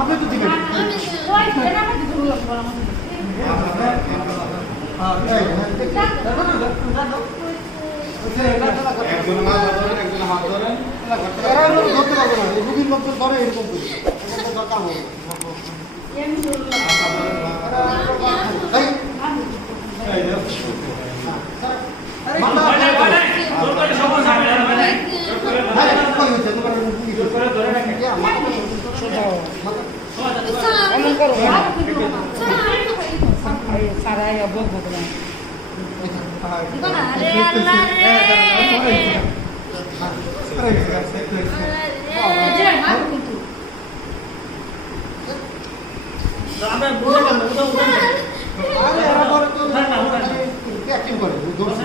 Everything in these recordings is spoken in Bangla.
আপনি তো দিবেন একজনে মাছ ধরেন একজনে হাত ধরেন ধরতে পারবে না রুগীর লোকজন ধরে এরকম দরকার হবে এই, ইয়া, মাথা সোজা হও, মাথা- আরে, এরা পরে তো acting করে, ধরছে।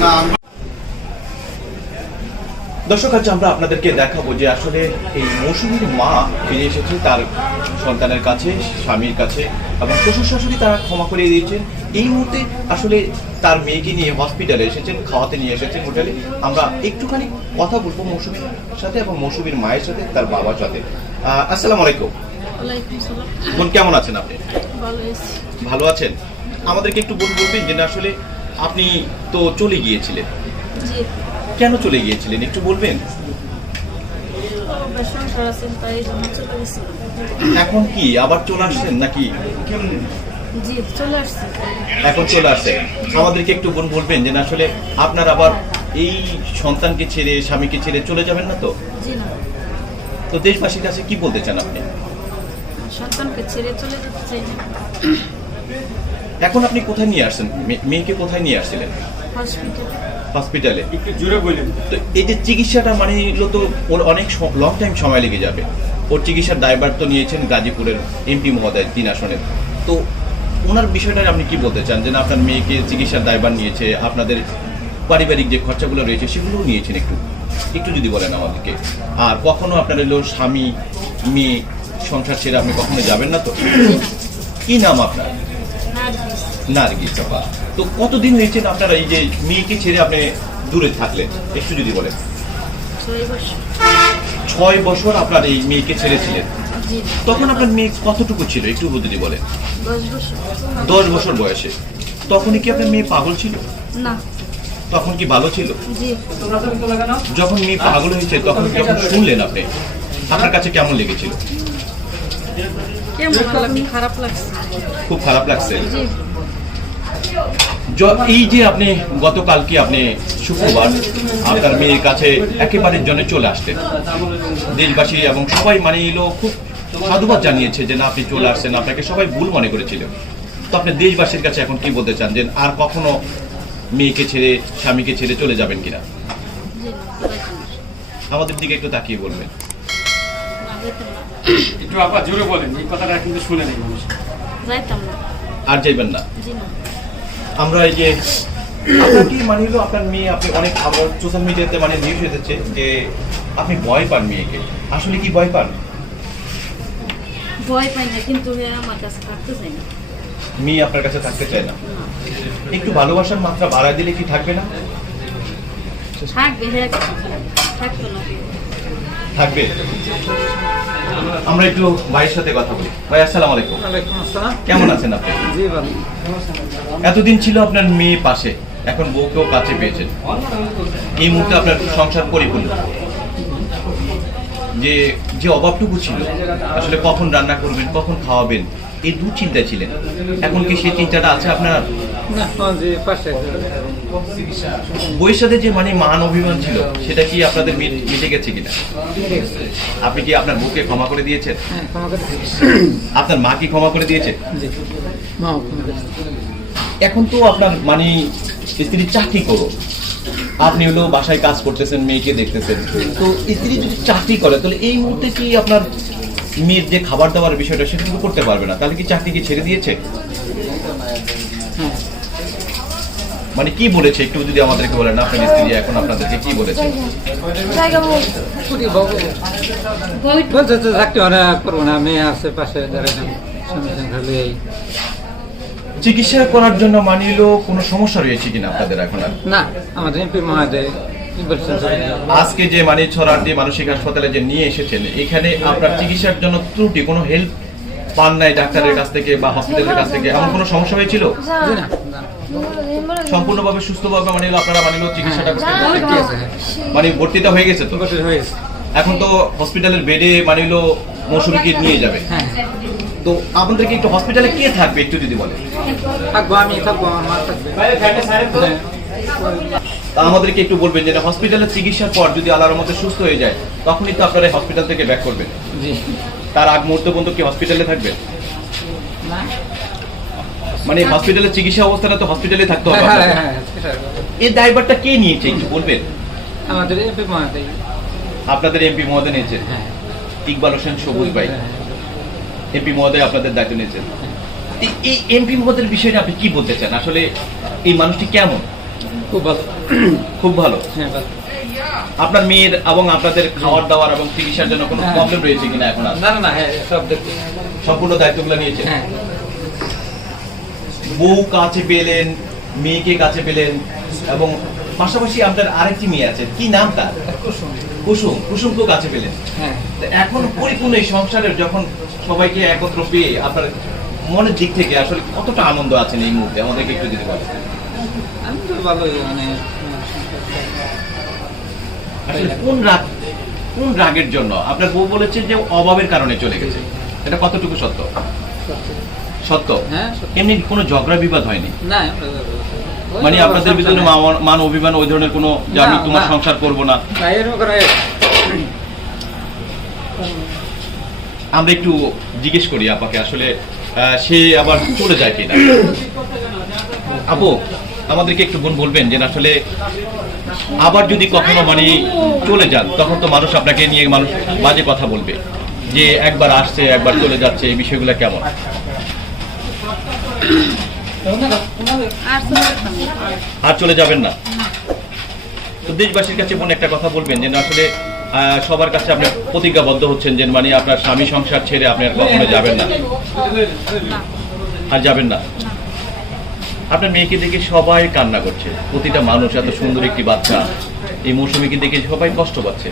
না আমি দর্শক আজ আমরা আপনাদেরকে দেখাবো যে আসলে এই মৌসুমীর মা ফিরে এসেছে তার সন্তানের কাছে স্বামীর কাছে এবং শ্বশুর শাশুড়ি তারা ক্ষমা করে দিয়েছেন। এই মুহূর্তে আসলে তার মেয়েকে নিয়ে হসপিটালে এসেছেন খাওয়াতে নিয়ে এসেছেন হোটেলে। আমরা একটুখানি কথা বলব মৌসুমীর সাথে এবং মৌসুমীর মায়ের সাথে তার বাবার সাথে। আহ, আসসালামু আলাইকুম। বোন কেমন আছেন আপনি? ভালো আছেন? আমাদেরকে একটু বল বলবেন যে না আসলে আপনি তো চলে গিয়েছিলেন। কেন চলে গিয়েছিলেন? একটু বলবেন? এখন কি আবার চলে আসছেন নাকি? এখন চলে আসছে। আমাদেরকে একটু বোন বলবেন যে আসলে আপনার আবার এই সন্তানকে ছেড়ে স্বামীকে ছেড়ে চলে যাবেন না তো? তো দেশবাসীর কাছে কি বলতে চান আপনি? সন্তানকে ছেড়ে চলে যেতে চাই না। এখন আপনি কোথায় নিয়ে আসছেন? মেয়েকে কোথায় নিয়ে আসছিলেন? হসপিটাল। হসপিটালে একটু জোরে বললেন তো এই যে চিকিৎসাটা মানে হলো তো ওর অনেক লং টাইম সময় লেগে যাবে। ওর চিকিৎসার দায়ভার তো নিয়েছেন গাজীপুরের এমপি মহোদয় তিন আসনের। তো ওনার বিষয়টা আপনি কি বলতে চান? যে না আপনার মেয়েকে চিকিৎসার দায়ভার নিয়েছে আপনাদের পারিবারিক যে খরচাগুলো রয়েছে সেগুলোও নিয়েছেন একটু। একটু যদি বলেন আমাদেরকে। আর কখনো আপনার হলো স্বামী মেয়ে সংসার ছেড়ে আপনি কখনো যাবেন না তো? কি নাম আপনার? নার্গিস চাপা তো কতদিন হয়েছে আপনারা এই যে মেয়েকে ছেড়ে আপনি দূরে থাকলেন? একটু যদি বলেন। ছয় বছর। আপনার এই মেয়েকে ছেড়েছিলেন তখন আপনার মেয়ে কতটুকু ছিল? একটু যদি বলেন। দশ বছর। বয়সে। তখনই কি আপনার মেয়ে পাগল ছিল? না। তখন কি ভালো ছিল? যখন মেয়ে পাগল হয়েছে তখন যখন শুনলেন আপনি? আপনার কাছে কেমন লেগেছিল? খুব খারাপ লাগছে। এই যে আপনি গতকালকে আপনি শুক্রবার আপনার মেয়ের কাছে একেবারে জন্য চলে আসতেন দেশবাসী এবং সবাই মানে এলো খুব সাধুবাদ জানিয়েছে যে না আপনি চলে আসছেন আপনাকে সবাই ভুল মনে করেছিল। তো আপনি দেশবাসীর কাছে এখন কি বলতে চান যে আর কখনো মেয়েকে ছেড়ে স্বামীকে ছেড়ে চলে যাবেন কিনা। আমাদের দিকে একটু তাকিয়ে বলবেন। একটু আপা জোরে বলেন এই কথাটা কিন্তু শুনে নেই মানুষ। আর যাইবেন না। আমরা এই যে আপনার কি মানে হলো আপনার মেয়ে আপনি অনেক আমার সোশ্যাল মিডিয়াতে মানে নিউজ এসেছে যে আপনি ভয় পান মেয়েকে। আসলে কি ভয় পান? ভয় পাই না কিন্তু আমার কাছে থাকতে চাই না। মেয়ে আপনার কাছে থাকতে চায় না? একটু ভালোবাসার মাত্রা বাড়ায় দিলে কি থাকবে না? থাকবে হে থাকতো না। থাকবে। আমরা একটু ভাইয়ের সাথে কথা বলি। ভাই আসসালাম আলাইকুম। কেমন আছেন আপনি? এতদিন ছিল আপনার মেয়ে পাশে এখন বউকেও কাছে পেয়েছেন। এই মুহূর্তে আপনার সংসার পরিপূর্ণ। যে যে অভাবটুকু ছিল আসলে কখন রান্না করবেন কখন খাওয়াবেন এই দুশ্চিন্তায় ছিলেন। এখন কি সেই চিন্তাটা আছে আপনার? বইয়ের সাথে যে মানে মান অভিমান ছিল সেটা কি আপনাদের মিট- গেছে কিনা? আপনি কি আপনার বউকে ক্ষমা করে দিয়েছেন? হ্যাঁ আপনার মা কি ক্ষমা করে দিয়েছে? এখন তো আপনার মানে স্ত্রী চাকরি করো। আপনি হলো বাসায় কাজ করতেছেন মেয়েকে দেখতেছেন। তো স্ত্রী যদি চাকরি করে তাহলে এই মুহূর্তে কি আপনার মেয়ের যে খাবার দাবার বিষয়টা সেটা করতে পারবে না। তাহলে কি চাকরি কি ছেড়ে দিয়েছে? হ্যাঁ। মানে কি বলেছে? একটু যদি আমাদেরকে বলেন আপনার স্ত্রী এখন আপনাদেরকে কি বলেছে? বলছে তো চাকরি ওরা করব না। মেয়ে আছে পাশে চিকিৎসা করার জন্য মানিলো কোনো সমস্যা রয়েছে কিনা আপনাদের এখন আর? না আমাদের এমপি বলছেন আজকে যে মানে ছড়ার দিয়ে মানসিক হাসপাতালে যে নিয়ে এসেছেন এখানে আপনার চিকিৎসার জন্য ত্রুটি কোনো হেল্প পান নাই ডাক্তারের কাছ থেকে বা হসপিটালের কাছ থেকে এমন কোনো সমস্যা হয়েছিল? জি না না। সম্পূর্ণভাবে সুস্থভাবে মানে আপনারা মানে চিকিৎসাটা করতে হ্যাঁ, আছে হ্যাঁ মানে ভর্তিটা হয়ে গেছে তো? এখন তো হসপিটালের বেডে মানে হলো মৌসুমীকে নিয়ে যাবে। হ্যাঁ তো আপনাদেরকে একটু হসপিটালে কে থাকবে একটু যদি বলেন? থাকব আমি থাকব আমার মা থাকবে। হ্যাঁ। তা আমাদেরকে একটু বলবেন যে হসপিটালে চিকিৎসার পর যদি আল্লাহর মধ্যে সুস্থ হয়ে যায় তখনই তো আপনারা হসপিটাল থেকে ব্যাক করবেন। জি। তার আগ মুহূর্ত পর্যন্ত কি হসপিটালে থাকবে? মানে হসপিটালের চিকিৎসা অবস্থাটা তো হসপিটালে থাকতে হবে হ্যাঁ হ্যাঁ আপনাদের। হ্যাঁ এই দায়ভারটা কে নিয়েছে একটু বলবেন? আমাদের এমপি মহাদয়। আপনাদের এমপি মহোদয় নিয়েছেন হ্যাঁ। ইকবাল হোসেন সবুজ ভাই। হ্যাঁ, এমপি মহোদয় আপনাদের দায়িত্ব নিয়েছেন এই- এই এমপি মহোদয়ের বিষয়ে আপনি কি বলতে চান? আসলে এই মানুষটি কেমন? খুব ভালো। খুব ভালো। হ্যাঁ ভালো। আপনার মেয়ের এবং আপনাদের খাওয়ার দাওয়ার এবং চিকিৎসার জন্য কোনো হ্যাঁ। প্রবলেম রয়েছে কিনা এখন না না হ্যাঁ সব সম্পূর্ণ দায়িত্বগুলো নিয়েছেন? হ্যাঁ। বউ কাছে পেলেন মেয়েকে কাছে পেলেন এবং পাশাপাশি আপনার আরেকটি মেয়ে আছে। কি নাম তার? কুসুম। কুসুম। কুসুমকেও কাছে পেলেন। হ্যাঁ। এখন পরিপূর্ণ এই সংসারের যখন সবাইকে একত্র পেয়ে আপনার মনের দিক থেকে আসলে কতটা আনন্দ আছেন এই মুহূর্তে? আমাদেরকে একটু যদি বলেন। আমি তো ভালোই মানে কোন রাগ কোন রাগের জন্য? আপনার বউ বলেছে যে অভাবের কারণে চলে গেছে। এটা কতটুকু সত্য? সত্য। হ্যাঁ এমনি কোনো ঝগড়া বিবাদ হয়নি? না মানে আপনাদের ভিতরে মান অভিমান ওই ধরনের কোনো যে আমি তোমার সংসার করব না? আমরা একটু জিজ্ঞেস করি আপাকে আসলে আহ, সে আবার চলে যায় কিনা? আপু আমাদেরকে একটু বোন বলবেন যে আসলে আবার যদি কখনো মানে চলে যান, তখন তো মানুষ আপনাকে নিয়ে মানুষ বাজে কথা বলবে যে একবার আসছে, একবার চলে যাচ্ছে, এই বিষয়গুলো কেমন? আর চলে যাবেন না? তো দেশবাসীর কাছে বোন একটা কথা বলবেন যে আসলে সবার কাছে আপনি প্রতিজ্ঞাবদ্ধ হচ্ছেন যে মানে আপনার স্বামী সংসার ছেড়ে আপনি আর কখনো যাবেন না। আর যাবেন না? আপনার মেয়েকে দেখে সবাই কান্না করছে। প্রতিটা মানুষ এত সুন্দর একটি বাচ্চা। এই মৌসুমীকে দেখে সবাই কষ্ট পাচ্ছে।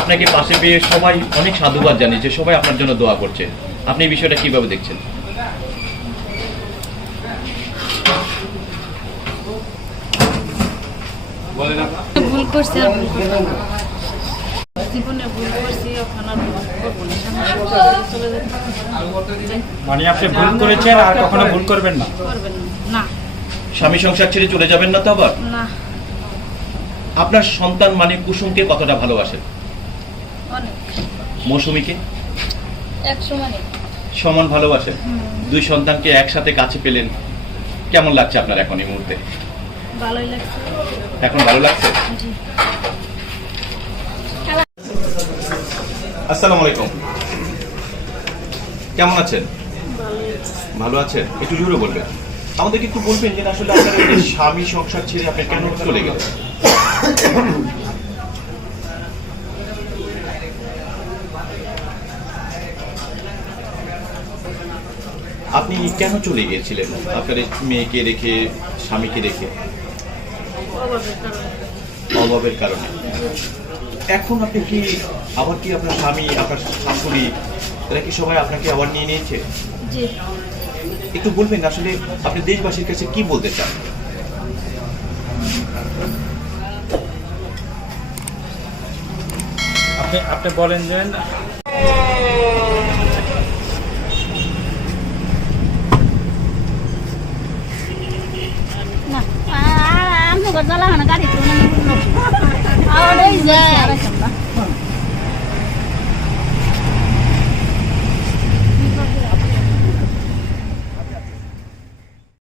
আপনাকে পাশে পেয়ে সবাই অনেক সাধুবাদ জানিয়েছে, সবাই আপনার জন্য দোয়া করছে। আপনি এই বিষয়টা কীভাবে দেখছেন? ভুল করছি জীবনে ভুল করছি আর ভুল করব না। মানে আপনি ভুল করেছেন আর কখনো ভুল করবেন না। না। স্বামী সংসার ছেড়ে চলে যাবেন না তো আবার? না। আপনার সন্তান মানে কুসুমকে কতটা ভালোবাসেন মৌসুমীকে? মানে সমান ভালোবাসেন দুই সন্তানকে একসাথে কাছে পেলেন। কেমন লাগছে আপনার এখন এই মুহূর্তে? এখন ভালো লাগছে? জি। আসসালামু আলাইকুম। কেমন আছেন? ভালো আছেন? একটু জোরে বলবেন। আমাদেরকে একটু বলবেন যে আসলে আপনার স্বামী সংসার ছেড়ে আপনি কেন চলে গেলেন? আপনি কেন চলে গিয়েছিলেন? আপনার মেয়েকে রেখে, স্বামীকে রেখে? অভাবের কারণে। এখন আপনি কি, আবার কি আপনার স্বামী, আপনার শাশুড়ি এরা কি সবাই আপনাকে অ্যাওয়ার্ড নিয়ে নিয়েছে? একটু বলবেন আসলে আপনি দেশবাসীর কাছে কি বলতে চান? আপনি আপনি বলেন যে